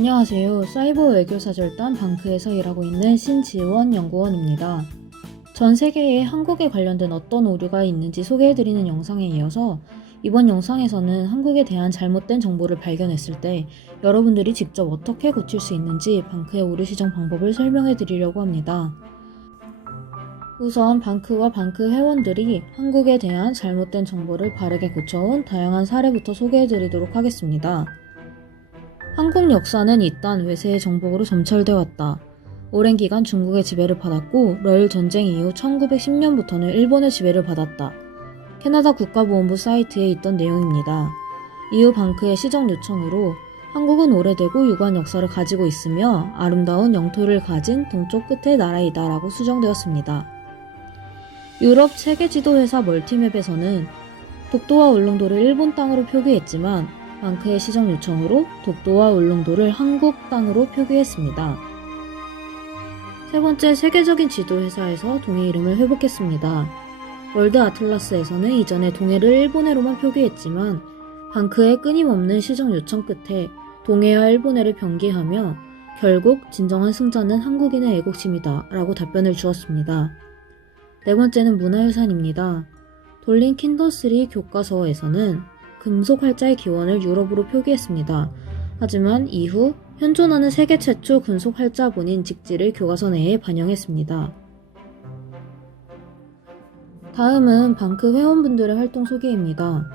안녕하세요. 사이버 외교사절단 방크에서 일하고 있는 신지원 연구원입니다. 전 세계에 한국에 관련된 어떤 오류가 있는지 소개해드리는 영상에 이어서 이번 영상에서는 한국에 대한 잘못된 정보를 발견했을 때 여러분들이 직접 어떻게 고칠 수 있는지 방크의 오류 시정 방법을 설명해드리려고 합니다. 우선 방크와 방크 회원들이 한국에 대한 잘못된 정보를 바르게 고쳐온 다양한 사례부터 소개해드리도록 하겠습니다. 한국 역사는 이딴 외세의 정복으로 점철되어 왔다. 오랜 기간 중국의 지배를 받았고 러일 전쟁 이후 1910년부터는 일본의 지배를 받았다. 캐나다 국가보훈부 사이트에 있던 내용입니다. 이후 방크의 시정 요청으로 한국은 오래되고 유구한 역사를 가지고 있으며 아름다운 영토를 가진 동쪽 끝의 나라이다 라고 수정되었습니다. 유럽 세계지도회사 멀티맵에서는 독도와 울릉도를 일본 땅으로 표기했지만 방크의 시정 요청으로 독도와 울릉도를 한국 땅으로 표기했습니다. 세 번째, 세계적인 지도회사에서 동해 이름을 회복했습니다. 월드 아틀라스에서는 이전에 동해를 일본해로만 표기했지만 방크의 끊임없는 시정 요청 끝에 동해와 일본해를 병기하며 결국 진정한 승자는 한국인의 애국심이다 라고 답변을 주었습니다. 네 번째는 문화유산입니다. 돌린 킨더3 교과서에서는 금속 활자의 기원을 유럽으로 표기했습니다. 하지만 이후 현존하는 세계 최초 금속 활자본인 직지를 교과서 내에 반영했습니다. 다음은 방크 회원분들의 활동 소개입니다.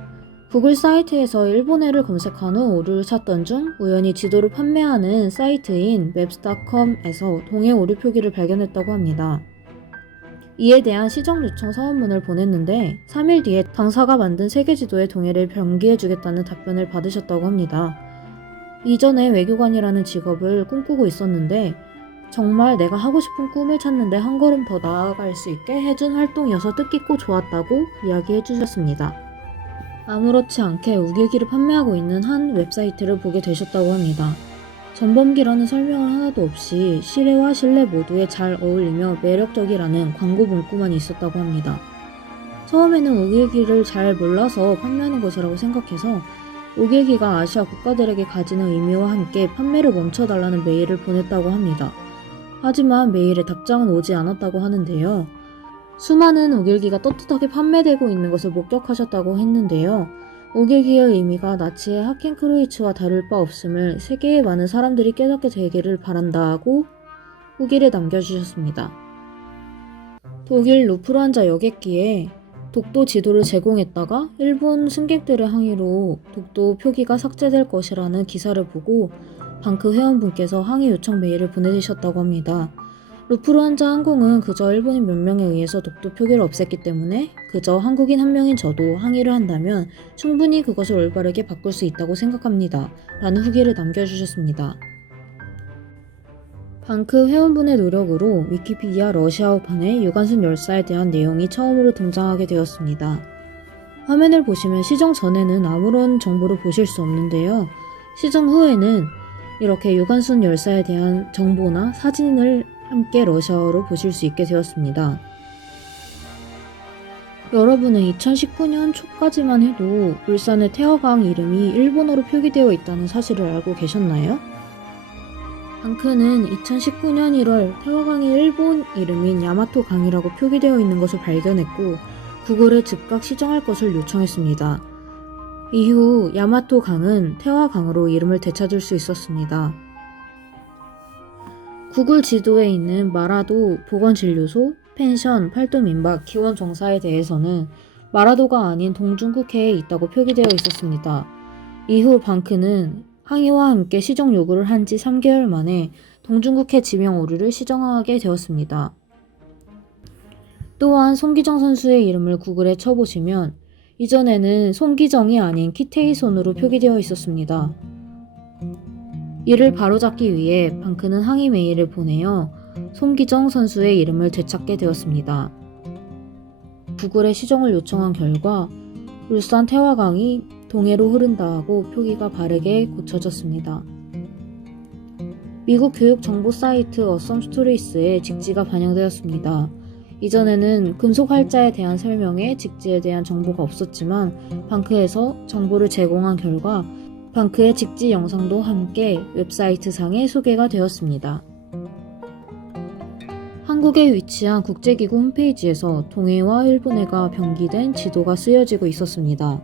구글 사이트에서 일본해를 검색한 후 오류를 찾던 중 우연히 지도를 판매하는 사이트인 maps.com에서 동해 오류 표기를 발견했다고 합니다. 이에 대한 시정 요청 서원문을 보냈는데 3일 뒤에 당사가 만든 세계지도에 동해를 병기해주겠다는 답변을 받으셨다고 합니다. 이전에 외교관이라는 직업을 꿈꾸고 있었는데 정말 내가 하고 싶은 꿈을 찾는데 한 걸음 더 나아갈 수 있게 해준 활동이어서 뜻깊고 좋았다고 이야기해 주셨습니다. 아무렇지 않게 우길기를 판매하고 있는 한 웹사이트를 보게 되셨다고 합니다. 전범기라는 설명을 하나도 없이 시래와 신뢰 모두에 잘 어울리며 매력적이라는 광고 문구만 있었다고 합니다. 처음에는 우길기를 잘 몰라서 판매하는 것이라고 생각해서 우길기가 아시아 국가들에게 가지는 의미와 함께 판매를 멈춰달라는 메일을 보냈다고 합니다. 하지만 메일에 답장은 오지 않았다고 하는데요. 수많은 우길기가 떳떳하게 판매되고 있는 것을 목격하셨다고 했는데요. 우길기의 의미가 나치의 하켄크로이츠와 다를 바 없음을 세계의 많은 사람들이 깨닫게 되기를 바란다고 후기를 남겨주셨습니다. 독일 루프란자 여객기에 독도 지도를 제공했다가 일본 승객들의 항의로 독도 표기가 삭제될 것이라는 기사를 보고 방크 회원분께서 항의 요청 메일을 보내주셨다고 합니다. 루프란자 항공은 그저 일본인 몇 명에 의해서 독도 표기를 없앴기 때문에 그저 한국인 한 명인 저도 항의를 한다면 충분히 그것을 올바르게 바꿀 수 있다고 생각합니다. 라는 후기를 남겨주셨습니다. 방크 회원분의 노력으로 위키피디아 러시아어판에 유관순 열사에 대한 내용이 처음으로 등장하게 되었습니다. 화면을 보시면 시정 전에는 아무런 정보를 보실 수 없는데요. 시정 후에는 이렇게 유관순 열사에 대한 정보나 사진을 함께 러시아어로 보실 수 있게 되었습니다. 여러분은 2019년 초까지만 해도 울산의 태화강 이름이 일본어로 표기되어 있다는 사실을 알고 계셨나요? 방크는 2019년 1월 태화강의 일본 이름인 야마토강이라고 표기되어 있는 것을 발견했고 구글에 즉각 시정할 것을 요청했습니다. 이후 야마토강은 태화강으로 이름을 되찾을 수 있었습니다. 구글 지도에 있는 마라도 보건진료소, 펜션, 팔도민박, 기원정사에 대해서는 마라도가 아닌 동중국해에 있다고 표기되어 있었습니다. 이후 방크는 항의와 함께 시정 요구를 한 지 3개월 만에 동중국해 지명 오류를 시정하게 되었습니다. 또한 송기정 선수의 이름을 구글에 쳐보시면 이전에는 송기정이 아닌 키테이손으로 표기되어 있었습니다. 이를 바로잡기 위해 방크는 항의 메일을 보내어 송기정 선수의 이름을 되찾게 되었습니다. 구글에 시정을 요청한 결과 울산 태화강이 동해로 흐른다고 표기가 바르게 고쳐졌습니다. 미국 교육 정보 사이트 어썸 스토리스에 직지가 반영되었습니다. 이전에는 금속 활자에 대한 설명에 직지에 대한 정보가 없었지만 방크에서 정보를 제공한 결과 방크의 직지 영상도 함께 웹사이트 상에 소개가 되었습니다. 한국에 위치한 국제기구 홈페이지에서 동해와 일본해가 병기된 지도가 쓰여지고 있었습니다.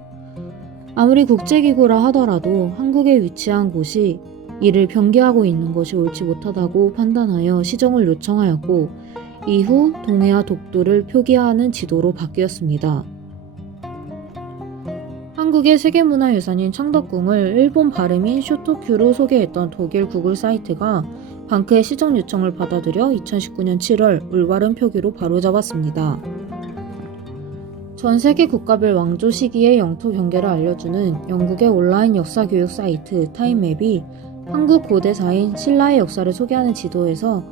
아무리 국제기구라 하더라도 한국에 위치한 곳이 이를 병기하고 있는 것이 옳지 못하다고 판단하여 시정을 요청하였고, 이후 동해와 독도를 표기하는 지도로 바뀌었습니다. 한국의 세계문화유산인 창덕궁을 일본 발음인 쇼토큐로 소개했던 독일 구글 사이트가 방크의 시정 요청을 받아들여 2019년 7월 올바른 표기로 바로잡았습니다. 전 세계 국가별 왕조 시기의 영토 경계를 알려주는 영국의 온라인 역사 교육 사이트 타임맵이 한국 고대사인 신라의 역사를 소개하는 지도에서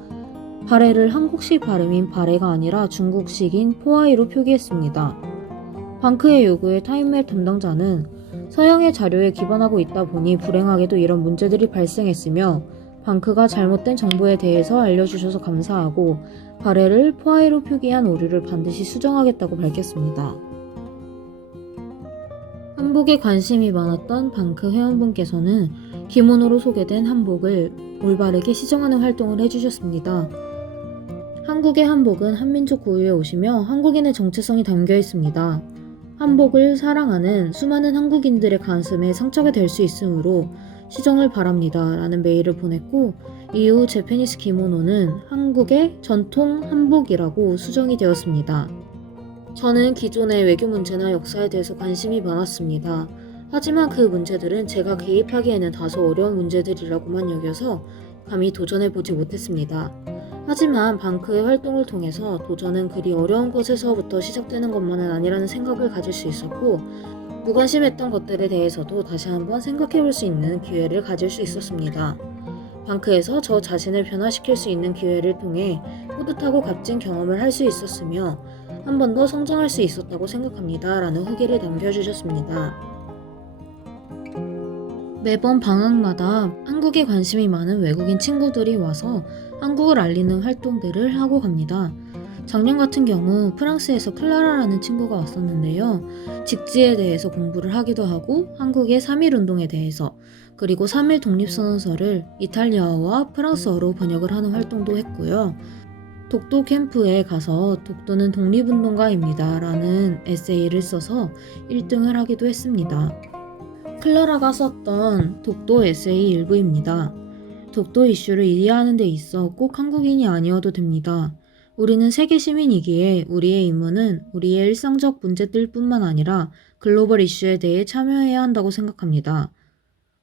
발해를 한국식 발음인 발해가 아니라 중국식인 포아이로 표기했습니다. 방크의 요구에 타임맵 담당자는 서양의 자료에 기반하고 있다 보니 불행하게도 이런 문제들이 발생했으며 방크가 잘못된 정보에 대해서 알려주셔서 감사하고 발해를 포아이로 표기한 오류를 반드시 수정하겠다고 밝혔습니다. 한복에 관심이 많았던 방크 회원분께서는 기모노로 소개된 한복을 올바르게 시정하는 활동을 해주셨습니다. 한국의 한복은 한민족 고유의 옷이며 한국인의 정체성이 담겨 있습니다. 한복을 사랑하는 수많은 한국인들의 가슴에 상처가 될 수 있으므로 시정을 바랍니다 라는 메일을 보냈고, 이후 재패니스 기모노는 한국의 전통 한복이라고 수정이 되었습니다. 저는 기존의 외교 문제나 역사에 대해서 관심이 많았습니다. 하지만 그 문제들은 제가 개입하기에는 다소 어려운 문제들이라고만 여겨서 감히 도전해보지 못했습니다. 하지만 방크의 활동을 통해서 도전은 그리 어려운 것에서부터 시작되는 것만은 아니라는 생각을 가질 수 있었고, 무관심했던 것들에 대해서도 다시 한번 생각해볼 수 있는 기회를 가질 수 있었습니다. 방크에서 저 자신을 변화시킬 수 있는 기회를 통해 뿌듯하고 값진 경험을 할 수 있었으며 한 번 더 성장할 수 있었다고 생각합니다 라는 후기를 남겨주셨습니다. 매번 방학마다 한국에 관심이 많은 외국인 친구들이 와서 한국을 알리는 활동들을 하고 갑니다. 작년 같은 경우 프랑스에서 클라라라는 친구가 왔었는데요. 직지에 대해서 공부를 하기도 하고 한국의 3.1운동에 대해서, 그리고 3.1 독립선언서를 이탈리아어와 프랑스어로 번역을 하는 활동도 했고요. 독도 캠프에 가서 독도는 독립운동가입니다 라는 에세이를 써서 1등을 하기도 했습니다. 클라라가 썼던 독도 에세이 일부입니다. 독도 이슈를 이해하는 데 있어 꼭 한국인이 아니어도 됩니다. 우리는 세계 시민이기에 우리의 임무는 우리의 일상적 문제들 뿐만 아니라 글로벌 이슈에 대해 참여해야 한다고 생각합니다.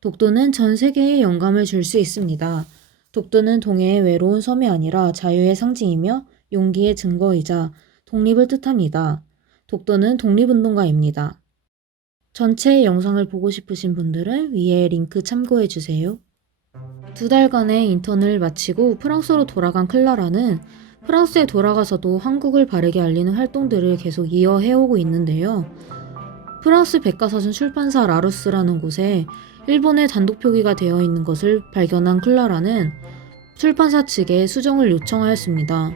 독도는 전 세계에 영감을 줄 수 있습니다. 독도는 동해의 외로운 섬이 아니라 자유의 상징이며 용기의 증거이자 독립을 뜻합니다. 독도는 독립운동가입니다. 전체 영상을 보고 싶으신 분들은 위에 링크 참고해주세요. 2달간의 인턴을 마치고 프랑스로 돌아간 클라라는 프랑스에 돌아가서도 한국을 바르게 알리는 활동들을 계속 이어해오고 있는데요. 프랑스 백과사전 출판사 라루스라는 곳에 일본의 단독 표기가 되어 있는 것을 발견한 클라라는 출판사 측에 수정을 요청하였습니다.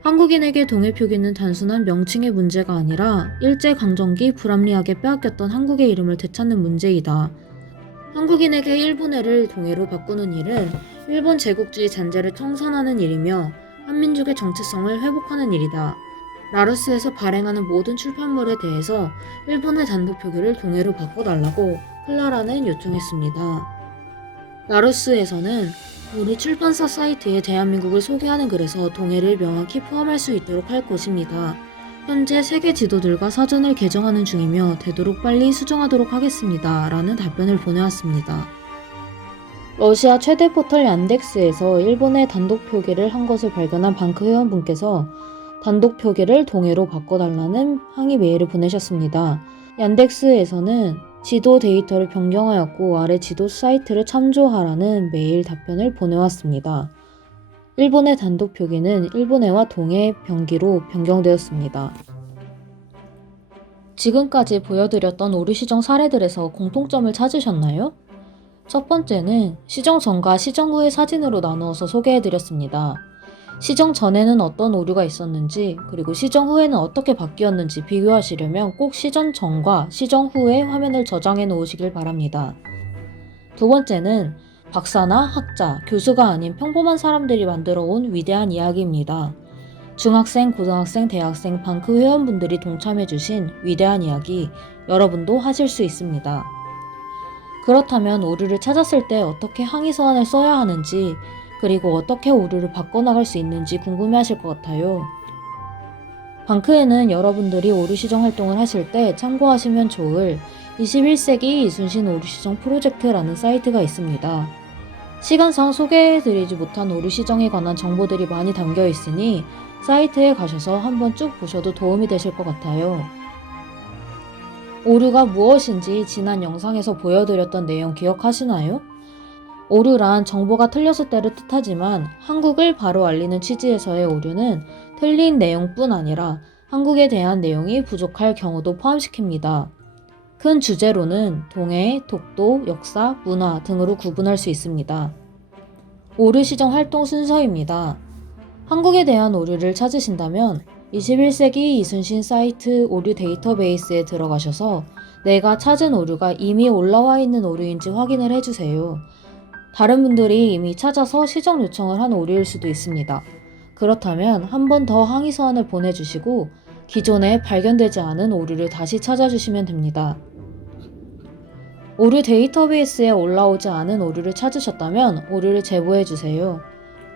한국인에게 동해 표기는 단순한 명칭의 문제가 아니라 일제강점기 불합리하게 빼앗겼던 한국의 이름을 되찾는 문제이다. 한국인에게 일본해를 동해로 바꾸는 일은 일본 제국주의 잔재를 청산하는 일이며 한민족의 정체성을 회복하는 일이다. 라루스에서 발행하는 모든 출판물에 대해서 일본의 단독 표기를 동해로 바꿔달라고 클라라는 요청했습니다. 라루스에서는 우리 출판사 사이트에 대한민국을 소개하는 글에서 동해를 명확히 포함할 수 있도록 할 것입니다. 현재 세계 지도들과 사전을 개정하는 중이며 되도록 빨리 수정하도록 하겠습니다 라는 답변을 보내왔습니다. 러시아 최대 포털 얀덱스에서 일본의 단독 표기를 한 것을 발견한 방크 회원분께서 단독 표기를 동해로 바꿔달라는 항의 메일을 보내셨습니다. 얀덱스에서는 지도 데이터를 변경하였고 아래 지도 사이트를 참조하라는 메일 답변을 보내왔습니다. 일본의 단독 표기는 일본해와 동해 병기로 변경되었습니다. 지금까지 보여드렸던 오류 시정 사례들에서 공통점을 찾으셨나요? 첫 번째는 시정 전과 시정 후의 사진으로 나누어서 소개해드렸습니다. 시정 전에는 어떤 오류가 있었는지, 그리고 시정 후에는 어떻게 바뀌었는지 비교하시려면 꼭 시정 전과 시정 후에 화면을 저장해 놓으시길 바랍니다. 두 번째는 박사나 학자, 교수가 아닌 평범한 사람들이 만들어 온 위대한 이야기입니다. 중학생, 고등학생, 대학생, 방크 회원분들이 동참해주신 위대한 이야기, 여러분도 하실 수 있습니다. 그렇다면 오류를 찾았을 때 어떻게 항의 서한을 써야 하는지, 그리고 어떻게 오류를 바꿔나갈 수 있는지 궁금해하실 것 같아요. 방크에는 여러분들이 오류 시정 활동을 하실 때 참고하시면 좋을 21세기 이순신 오류 시정 프로젝트라는 사이트가 있습니다. 시간상 소개해드리지 못한 오류 시정에 관한 정보들이 많이 담겨 있으니 사이트에 가셔서 한번 쭉 보셔도 도움이 되실 것 같아요. 오류가 무엇인지 지난 영상에서 보여드렸던 내용 기억하시나요? 오류란 정보가 틀렸을 때를 뜻하지만 한국을 바로 알리는 취지에서의 오류는 틀린 내용뿐 아니라 한국에 대한 내용이 부족할 경우도 포함시킵니다. 큰 주제로는 동해, 독도, 역사, 문화 등으로 구분할 수 있습니다. 오류 시정 활동 순서입니다. 한국에 대한 오류를 찾으신다면 21세기 이순신 사이트 오류 데이터베이스에 들어가셔서 내가 찾은 오류가 이미 올라와 있는 오류인지 확인을 해주세요. 다른 분들이 이미 찾아서 시정 요청을 한 오류일 수도 있습니다. 그렇다면 한 번 더 항의 서한을 보내주시고 기존에 발견되지 않은 오류를 다시 찾아주시면 됩니다. 오류 데이터베이스에 올라오지 않은 오류를 찾으셨다면 오류를 제보해주세요.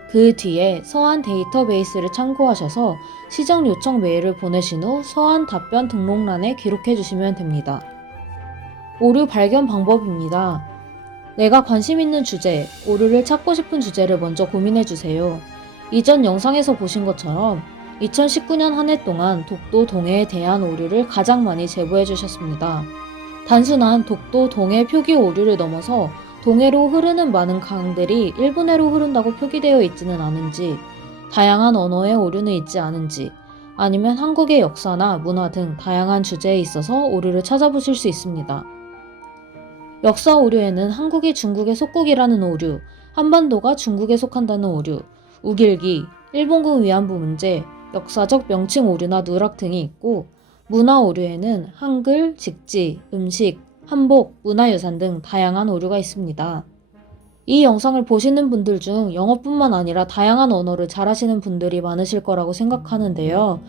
그 뒤에 서한 데이터베이스를 참고하셔서 시정 요청 메일을 보내신 후 서한 답변 등록란에 기록해주시면 됩니다. 오류 발견 방법입니다. 내가 관심 있는 주제, 오류를 찾고 싶은 주제를 먼저 고민해주세요. 이전 영상에서 보신 것처럼 2019년 한 해 동안 독도 동해에 대한 오류를 가장 많이 제보해주셨습니다. 단순한 독도 동해 표기 오류를 넘어서 동해로 흐르는 많은 강들이 일본해로 흐른다고 표기되어 있지는 않은지, 다양한 언어의 오류는 있지 않은지, 아니면 한국의 역사나 문화 등 다양한 주제에 있어서 오류를 찾아보실 수 있습니다. 역사 오류에는 한국이 중국의 속국이라는 오류, 한반도가 중국에 속한다는 오류, 우길기, 일본군 위안부 문제, 역사적 명칭 오류나 누락 등이 있고, 문화 오류에는 한글, 직지, 음식, 한복, 문화유산 등 다양한 오류가 있습니다. 이 영상을 보시는 분들 중 영어뿐만 아니라 다양한 언어를 잘하시는 분들이 많으실 거라고 생각하는데요.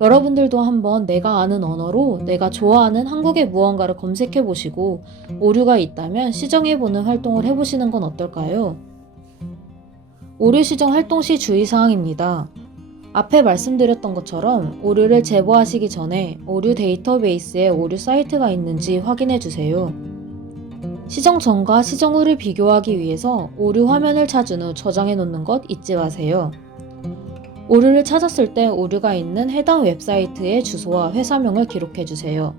여러분들도 한번 내가 아는 언어로 내가 좋아하는 한국의 무언가를 검색해 보시고 오류가 있다면 시정해보는 활동을 해보시는 건 어떨까요? 오류 시정 활동 시 주의사항입니다. 앞에 말씀드렸던 것처럼 오류를 제보하시기 전에 오류 데이터베이스에 오류 사이트가 있는지 확인해 주세요. 시정 전과 시정 후를 비교하기 위해서 오류 화면을 찾은 후 저장해 놓는 것 잊지 마세요. 오류를 찾았을 때 오류가 있는 해당 웹사이트의 주소와 회사명을 기록해 주세요.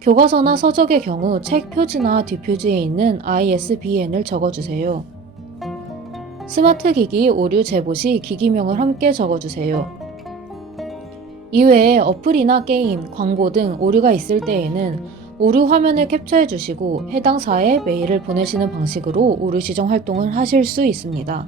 교과서나 서적의 경우 책 표지나 뒷표지에 있는 ISBN을 적어주세요. 스마트 기기 오류 제보 시 기기명을 함께 적어주세요. 이외에 어플이나 게임, 광고 등 오류가 있을 때에는 오류 화면을 캡처해 주시고 해당 사에 메일을 보내시는 방식으로 오류 시정 활동을 하실 수 있습니다.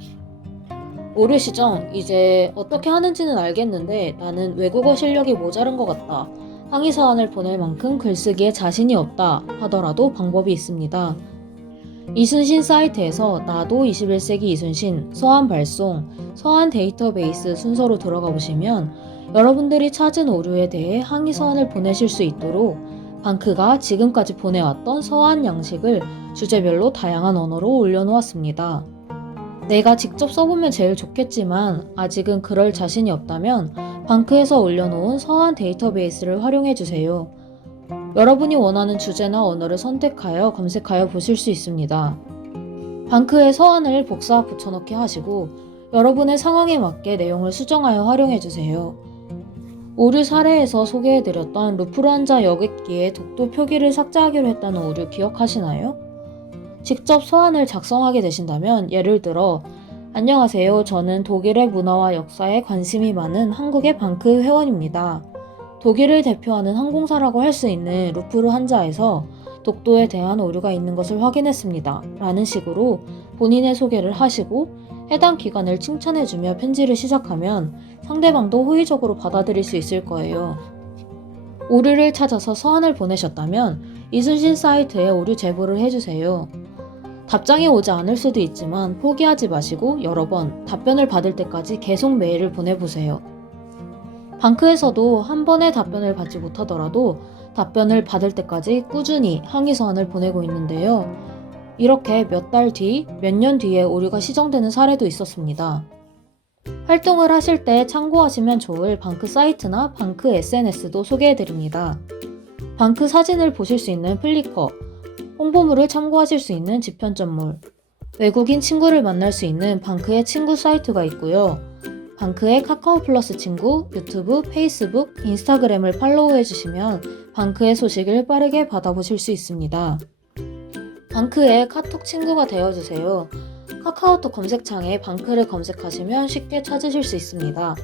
오류 시정, 이제 어떻게 하는지는 알겠는데 나는 외국어 실력이 모자른 것 같다. 항의 사안을 보낼 만큼 글쓰기에 자신이 없다 하더라도 방법이 있습니다. 이순신 사이트에서 나도 21세기 이순신, 서한 발송, 서한 데이터베이스 순서로 들어가 보시면 여러분들이 찾은 오류에 대해 항의 서한을 보내실 수 있도록 방크가 지금까지 보내왔던 서한 양식을 주제별로 다양한 언어로 올려놓았습니다. 내가 직접 써보면 제일 좋겠지만 아직은 그럴 자신이 없다면 방크에서 올려놓은 서한 데이터베이스를 활용해주세요. 여러분이 원하는 주제나 언어를 선택하여 검색하여 보실 수 있습니다. 방크의 서한을 복사 붙여넣기 하시고 여러분의 상황에 맞게 내용을 수정하여 활용해주세요. 오류 사례에서 소개해드렸던 루프란자 여객기의 독도 표기를 삭제하기로 했다는 오류 기억하시나요? 직접 서한을 작성하게 되신다면 예를 들어 안녕하세요. 저는 독일의 문화와 역사에 관심이 많은 한국의 방크 회원입니다. 독일을 대표하는 항공사라고 할 수 있는 루프트한자에서 독도에 대한 오류가 있는 것을 확인했습니다. 라는 식으로 본인의 소개를 하시고 해당 기관을 칭찬해주며 편지를 시작하면 상대방도 호의적으로 받아들일 수 있을 거예요. 오류를 찾아서 서한을 보내셨다면 이순신 사이트에 오류 제보를 해주세요. 답장이 오지 않을 수도 있지만 포기하지 마시고 여러 번 답변을 받을 때까지 계속 메일을 보내보세요. 방크에서도 한 번의 답변을 받지 못하더라도 답변을 받을 때까지 꾸준히 항의 서한을 보내고 있는데요. 이렇게 몇 달 뒤, 몇 년 뒤에 오류가 시정되는 사례도 있었습니다. 활동을 하실 때 참고하시면 좋을 방크 사이트나 방크 SNS도 소개해드립니다. 방크 사진을 보실 수 있는 플리커, 홍보물을 참고하실 수 있는 지편점몰, 외국인 친구를 만날 수 있는 방크의 친구 사이트가 있고요. 방크의 카카오 플러스 친구, 유튜브, 페이스북, 인스타그램을 팔로우해주시면 방크의 소식을 빠르게 받아보실 수 있습니다. 방크의 카톡 친구가 되어주세요. 카카오톡 검색창에 방크를 검색하시면 쉽게 찾으실 수 있습니다.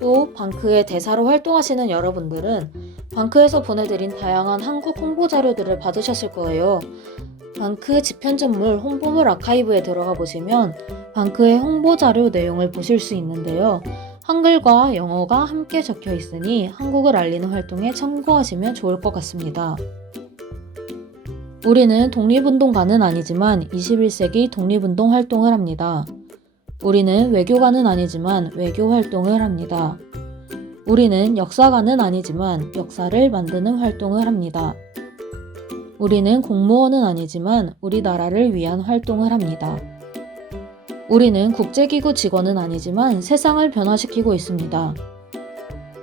또 방크의 대사로 활동하시는 여러분들은 방크에서 보내드린 다양한 한국 홍보 자료들을 받으셨을 거예요. 방크 지편점물 홍보물 아카이브에 들어가 보시면 방크의 홍보 자료 내용을 보실 수 있는데요. 한글과 영어가 함께 적혀 있으니 한국을 알리는 활동에 참고하시면 좋을 것 같습니다. 우리는 독립운동가는 아니지만 21세기 독립운동 활동을 합니다. 우리는 외교가는 아니지만 외교 활동을 합니다. 우리는 역사가는 아니지만 역사를 만드는 활동을 합니다. 우리는 공무원은 아니지만 우리나라를 위한 활동을 합니다. 우리는 국제기구 직원은 아니지만 세상을 변화시키고 있습니다.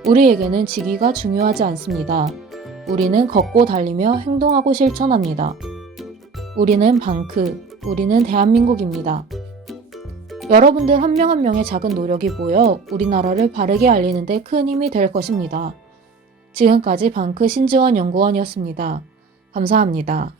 우리에게는 직위가 중요하지 않습니다. 우리는 걷고 달리며 행동하고 실천합니다. 우리는 방크, 우리는 대한민국입니다. 여러분들 한 명 한 명의 작은 노력이 모여 우리나라를 바르게 알리는 데 큰 힘이 될 것입니다. 지금까지 방크 신지원 연구원이었습니다. 감사합니다.